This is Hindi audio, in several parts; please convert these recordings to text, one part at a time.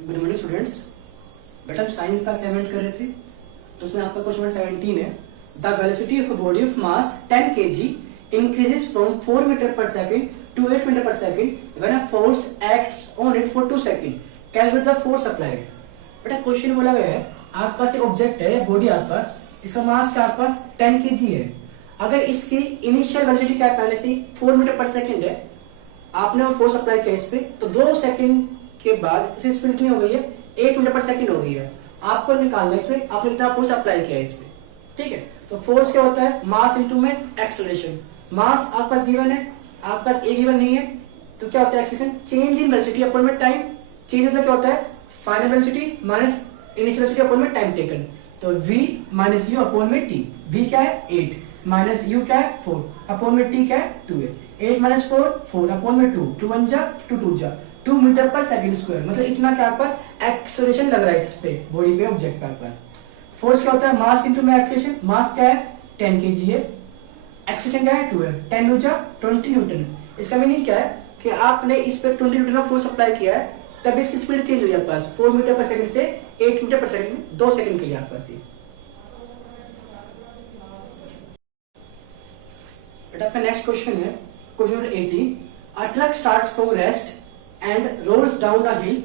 Good morning students. बेटा हम साइंस का असाइनमेंट कर रहे थे, तो उसमें आपका क्वेश्चन नंबर 17 है। The velocity of a body of mass 10 kg increases from 4 metre per second to 8 metre per second when a force acts on it for 2 second. Calculate the force applied. बेटा क्वेश्चन बोला गया है, आपके पास एक ऑब्जेक्ट है, बॉडी आपके पास, इसका मास का आपके पास 10 kg है। अगर इसकी इनिशियल वेलोसिटी क्या है, पहले से 4 मीटर पर सेकंड है, आपने वो फोर्स अप्लाई किया इस पे, तो 2 सेकंड के बाद इसे स्पीड कितनी हो गई है, 8 मीटर पर सेकंड हो गई है। आपको निकालना है इसमें आपने कितना फोर्स अप्लाई किया है इस पे, ठीक है। तो फोर्स क्या होता है, मास इनटू में एक्सेलरेशन। मास आपके पास गिवन है, आपके पास ए गिवन नहीं है, तो क्या होता है acceleration, change in velocity upon में टाइम। चेंज मतलब क्या होता है, final velocity minus initial velocity upon में टाइम टेकन। तो v माइनस यू अपॉन में t। v क्या है 8 माइनस u क्या है 4 अपॉन में t क्या है 2 है। 8 माइनस 4 4 अपॉन में 2 2 1 जा 2 2 जा 2 मीटर पर सेकंड स्क्वायर, मतलब इतना क्या आपके पास एक्सेलरेशन लग रहा है इस पे, बॉडी पे, ऑब्जेक्ट पे आपके पास। फोर्स क्या होता है, मास इनटू में एक्सेलरेशन। मास क्या है 10 kg है, एक्सेलरेशन क्या है 2 है, 10 2 जा 20 न्यूटन। इसका मीनिंग क्या है कि आपने इस पे 20 न्यूटन का फोर्स अप्लाई किया है, तब इसकी स्पीड चेंज हुई आपके पास 4 मीटर पर सेकंड से 8 मीटर पर सेकंड में 2 सेकंड के लिए आपके पास। बेटा आपका नेक्स्ट क्वेश्चन है, question number 18। A truck starts from rest and rolls down a hill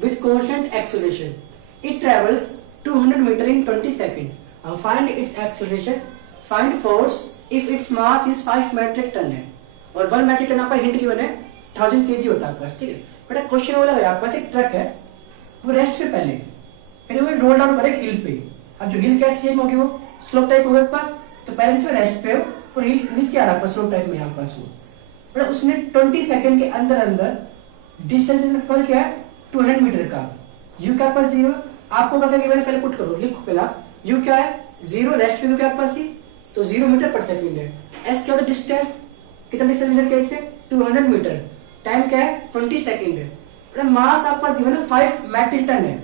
with constant acceleration. It travels 200 meter in 20 seconds. Find its acceleration. Find force if its mass is 5 metric ton है, और 1 metric ton आपका हिंट गिवन है 1000 kg होता है आपके पास, ठीक है। बेटा क्वेश्चन वाला है, आपके पास एक ट्रक है, वो रेस्ट पे पहले, फिर वो रोल डाउन करे हिल पे। अब जो हिल कैसी शेप होगी, वो स्लोप टाइप होगा आपके पास, तो पहले इसमें रेस्ट पे हो और हिल नीचे आ रहा है स्लोप टाइप में आपके पास वो। बेटा उसने 20 सेकंड के अंदर अंदर डिस्टेंस कवर क्या है 200 मीटर का। u क्या पास 0, आपको क्या गिवन, पहले पुट करो, लिखो पहला u क्या है 0, रेस्ट पे क्या पास ही, तो 0 मीटर पर सेकंड है। s क्या होता है डिस्टेंस, कितना डिस्टेंस मेजर किया इस पे 200 मीटर, टाइम क्या है 20 सेकंड है। मास आपके पास गिवन है 5 मैट्रिक टन है,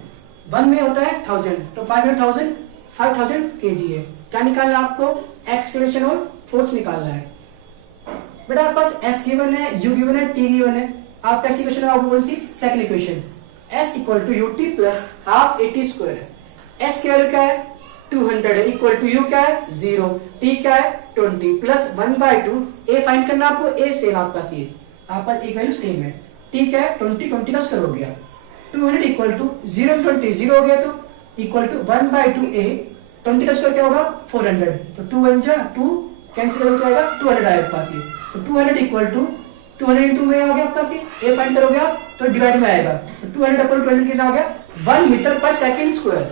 1 में होता है 1000, तो 5000 kg है। क्या निकालना है आपको, एक्सेलरेशन और फोर्स निकालना है। बेटा आपके पास s गिवन है, u गिवन है, t गिवन है। आप कैसी इक्वेशन लगाओगे, कौन सी, second equation, s equal to ut plus half at square. s की वैल्यू क्या है 200 है, इक्वल टू u क्या है 0, t क्या है 20 प्लस 1/2। a फाइंड करना आपको, a सेम आपका पास, ये आपका एक वैल्यू सेम है, t क्या है 20 का स्क्वायर हो गया, 200 इक्वल टू 0 20 0 हो गया, तो इक्वल टू 1/2 a, 20 का स्क्वायर क्या होगा 400, तो 2 1 जा 2 कैंसिल करोगे क्या आएगा 200 आएगा पास ये, तो 200 इक्वल टू 200 इंटू में आ गया आपका सी, ए फाइंड करोगे आप तो डिवाइड में आएगा, तो 200 अपॉन 20 कितना आ गया 1 मीटर पर सेकंड स्क्वायर।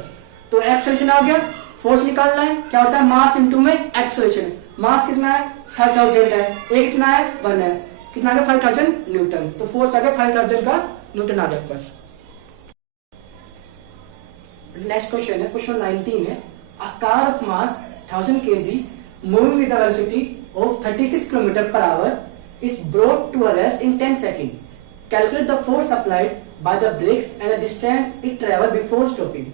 तो एक्सेलरेशन आ गया, फोर्स निकालना है, क्या होता है मास इनटू में एक्सेलरेशन। मास कितना है 5000 है, ए कितना है 1 है, कितना आ गया 5000 न्यूटन, तो फोर्स आ गया 5000 का न्यूटन आ गया आपके पास। नेक्स्ट क्वेश्चन है, क्वेश्चन 19 है। A car of mass 1000 kg moving with the velocity of 36 kilometre per hour is brought to a rest in 10 seconds. Calculate the force applied by the brakes and the distance it travel before stopping.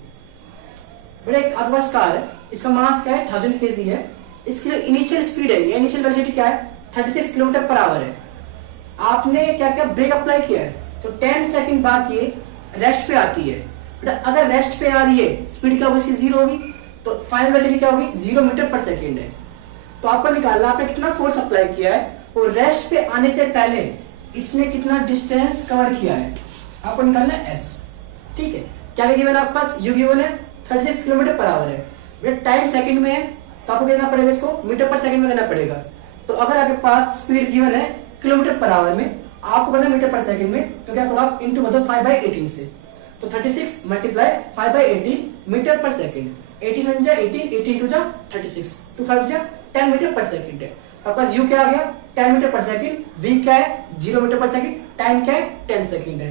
बेटा एक आपके पास कार है, इसका मास क्या है 1000 kg है, इसकी जो इनिशियल स्पीड है, इनिशियल वेलोसिटी क्या है 36 किलोमीटर पर आवर है। आपने क्या क्या ब्रेक अप्लाई किया है, तो 10 सेकंड बाद ये रेस्ट पे आती है। बेटा अगर रेस्ट पे आ रही है, स्पीड क्या होगी इसकी 0 होगी, तो फाइनल वेलोसिटी क्या होगी 0 मीटर पर सेकंड है। तो आपको निकालना आपने कितना फोर्स अप्लाई किया है और रेस्ट पे आने से पहले इसने कितना डिस्टेंस कवर किया है, आपको निकालना है s, ठीक है। क्या गिवन है आपके पास, u गिवन है 36 किलोमीटर पर आवर है, टाइम सेकंड में है, तो आपको देना पड़ेगा इसको मीटर पर सेकंड में करना पड़ेगा। तो अगर आपके पास स्पीड गिवन है किलोमीटर पर आवर में, आपको करना मीटर पर सेकंड में, तो क्या करोगे आप इंटू मतलब 5/18 से, तो 36 मल्टीप्लाई 5/18 मीटर पर सेकंड, 18 1 जा 18, 18 2 जा 36, 2 5 जा 10 मीटर पर सेकंड है। आपके पास u क्या आ गया 10 मीटर पर सेकंड, v क्या है 0 मीटर पर सेकंड, टाइम क्या है 10 सेकंड है।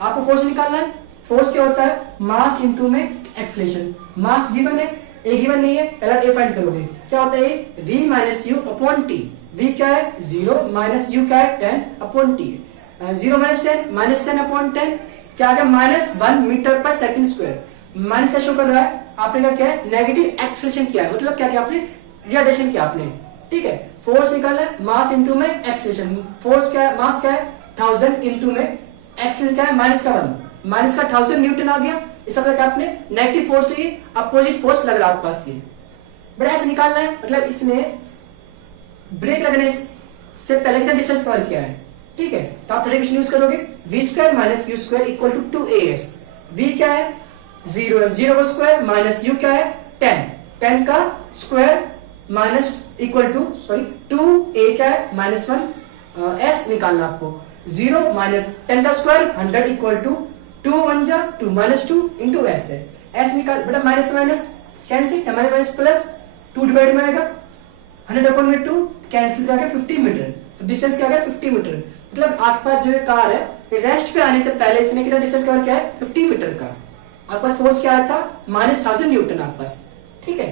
आपको फोर्स निकालना है, फोर्स क्या होता है मास इनटू में एक्सेलरेशन। मास गिवन है, a गिवन नहीं है, पहला a फाइंड करोगे, क्या होता है v minus you upon t। v क्या है 0 माइनस u क्या है 10 upon t, 0 minus 10 minus 10 upon 10 क्या आ गया -1 metre per second square. Minus show कर रहा है, आपने क्या है नेगेटिव एक्सेलरेशन किया है, मतलब क्या किया आपने रिटार्डेशन किया आपने, ठीक है। फोर्स निकालना है मास इनटू में एक्सेलरेशन, फोर्स क्या है मास क्या है 1000 इनटू में एक्सेलरेशन क्या है -1, माइनस का 1000 न्यूटन आ गया। इसका मतलब आपने नेगेटिव फोर्स से अपोजिट फोर्स लग रहा है आपके पास ये, बट ऐसे निकालना है, मतलब इसने ब्रेक लगने से पहले कितना डिस्टेंस कवर किया है, ठीक है। तो आप थर्ड इक्वेशन यूज करोगे, v square minus u square equal to 2as। v क्या है 0 है, 0 का स्क्वायर माइनस u क्या है 10, 10 का square minus equal to 2a क्या है -1, s निकालना आपको, 0 माइनस 10 का स्क्वायर 100 इक्वल टू 2 1 जा 2 -2 इंटू s है। s निकाल बेटा, minus minus cancel, minus minus plus 2 divide में आएगा 100/2 कैंसिल कर गया 50 मीटर, तो डिस्टेंस क्या आ गया 50 मीटर। मतलब आपके पास जो कार है रेस्ट पे आने से पहले इसने कितना डिस्टेंस कवर किया है 50 मीटर का। आपके पास फोर्स क्या आया था -1000 न्यूटन आपके पास, ठीक है।